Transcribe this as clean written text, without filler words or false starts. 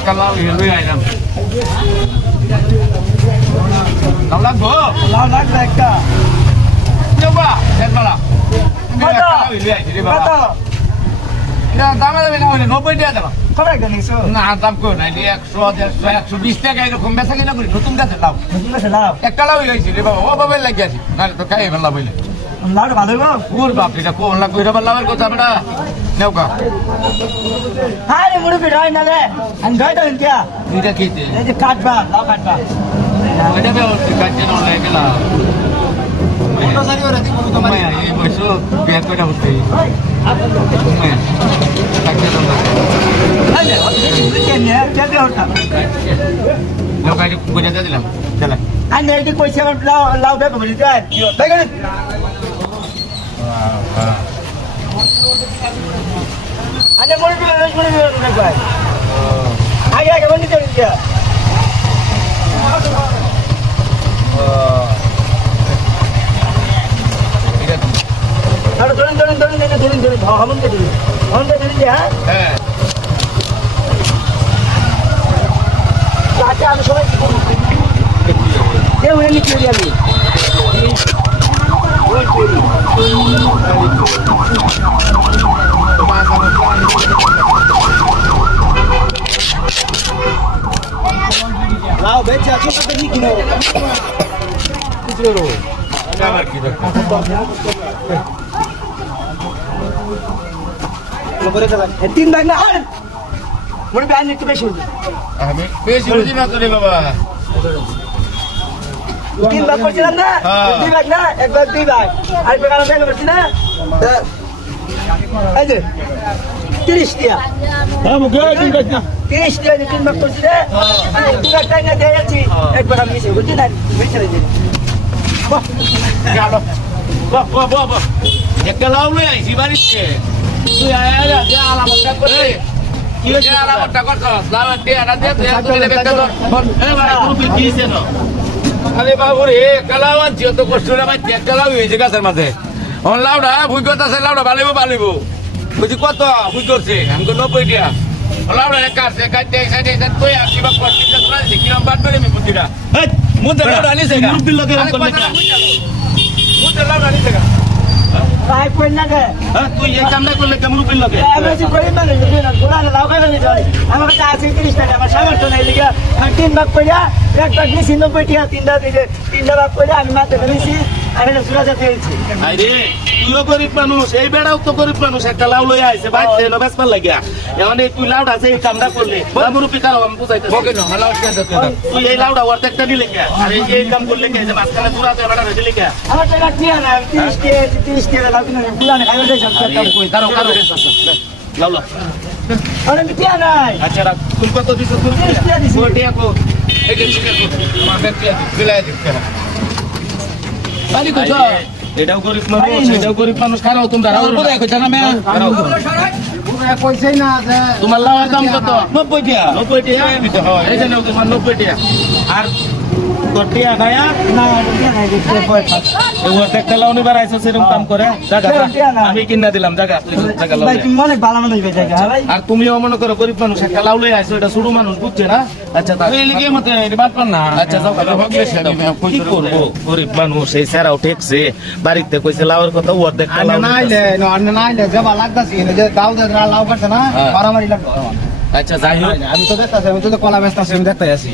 একটা লাউ লই আইলাম লাউ লাগবো লাউ লাগবে একটা নেবা একবালা কত লই আইছি রে বাবা কত এটা দাম দেবে না হলে 90 টাকা দাও সবাই জানিছো না দাম কই না 100 120 টাকা এরকম বেচা কিনা করি নতুন গাছে লাউ বুঝতে পারছ লাউ একটা লাউ লইছি রে বাবা ও বাবা লাগি আছে নালে তো খাই ফেলা বইলে লাউটা ভালো গো ওর বাপ এটা কোন লাগ কইরা লাউয়ের কথা বেটা নেও কা আরে মুড়ি বিড়াই না রে আমি গাইটা ইন্ডিয়া এটা কিতে এই যে কাটবা লাউ কাটবা এটা বে ওর কাটতে না লাগলা কত সারি ওরে দিবো তোমার এই বয়সো বিয়া কইরা হচ্ছে কাটতে না আরে ওই কেন কেন হতা নেও কাটি বুঝা দিলাম চল আমি এই যে কইছে লাউ লাউ দেখো বলি তাই দেখেন আরে মুড়ি বিড়াই ভাই আগে আগে বলি তো ইন্ডিয়া ধরুন হমনকে ধরুন হ্যাঁ আচ্ছা আমি সবাই কেউ এনে চলি আমি লাউ বেচে আছো কত কি কিনো কিছু রো আবার কি দরকার তিন ভাগ না আর মনে প্যান একটু বেশি আমি বেশি বুঝি না তোরে বাবা তিন ভাগ করছিলাম না দুই ভাগ না এক ভাগ দুই ভাগ আর বেকার ব্যাগ করছি না এই যে 30 টাকা হ্যাঁ মুখে 30 টাকা তিন ভাগ করছি রে দুই ভাগ টাকা দিয়ে যাচ্ছি এক ভাগ আমি মিশে বুঝছি না মিশে রে বাহ গেল বাবা একটা লাউ লই আইছি বাড়িতে তুই আয়া যা আলামতটা করে কি হইছে আলামতটা করছ লাউ টিয়াটা দে তুই বেটা ধর এ ভাই গ্রুপে দিছে না আরে বাবু রে কালাও আনছি তো কষ্ট রে ভাই একটা লাউ হইছে গাছের মাঝে অন লাউডা ভুই করতেছে লাউডা বালিবো বুঝি কত ভুই করছে আমাকে 90 টাকা লাউডা কাটছে কাটতে সাইডে তুই আর কিবা করছিস না কিরম বাদ করে আমি বুদ্ধিটা এই মুদ্রা লাউডা নিছে গ্রুপের লোকের করলে মুদ্রা লাউডা নিছে ভাই কই না রে তুই এই কামটা করলে কেমন রূপের লাগে আমি যে করি মানে গোলা লাউ খাই মানে আমার কাছে আছে 30 টাকা আমার সামর্থ্য নাই লিগা আমি তিন ভাগ কইরা এক ভাগ নিছি 90 টাকা তিনটা ভাগ কইরা আমি মাত্র নিছি আমি না সুরাজা দিয়েছি আরে তুইও গরিব মানুষ এই বেড়াও তো গরিব মানুষ একটা লাউ লই আইছে বাইতে এলো বেসপার লাগিয়া এখন এই তুই লাউটা আছে এই কামটা করলে বাবুর পিতার আমি বুঝাইতেছি ওকে না লাউ কেন তুই এই লাউটা অর্ধেকটা দিলে কে আর এই কাম করলে কে যে মাঝখানে সুরাতে বেড়া রইলে কে আমার টাকা নিয়া না 30 টাকা লাউ কিনে বুলানে খাইবে দেই সব কই কারো লাউ লাউ আরে আমি টিয়া নাই আচ্ছা রাখ তুই কত দিছ তুই 30 টাকা দিছি কোটিয়া কো এই যে চিকেন আমার ব্যক্তি দিলাই দিতে বালি কই এটাও গরিব মানুষ খারাও তোমরা রাও কোথায় কইছ না মে কইছই না যে তোমার লাউয়ের দাম কত 90 টাকা 90 টাকা এই যে নাও তোমার 90 টাকা আর তোটিয়া ভাইয়া না টিয়া নাই দেখতে পয় এই অর্ধেকটা লাউ নিবার আইছো সেরকম কাম করে জায়গা আমি কিনা দিলাম জায়গা জায়গা লাউ ভাই তুমি অনেক ভালো মানুষ বেচা হ্যাঁ ভাই আর তুমিও মনে করো গরিব মানুষ একটা লাউ লই আইছো এটা ছোট মানুষ বুঝছে না আচ্ছা তা এই লিগে মতে বাদ পান না আচ্ছা যাও কথা হগলে কি করবো গরিব মানুষ এই সেরাও ঠেকছে বাড়িতে কইছে লাউর কথা অর্ধেকটা লাউ নাইলে যাবা লাগতাছি যে দাও দে লাউ কাটছে না মারামারি লাগতো আচ্ছা যাই হোক আমি তো দেখতাছি আমি তো কলা বেচতাছি আমি দেখতাই আছি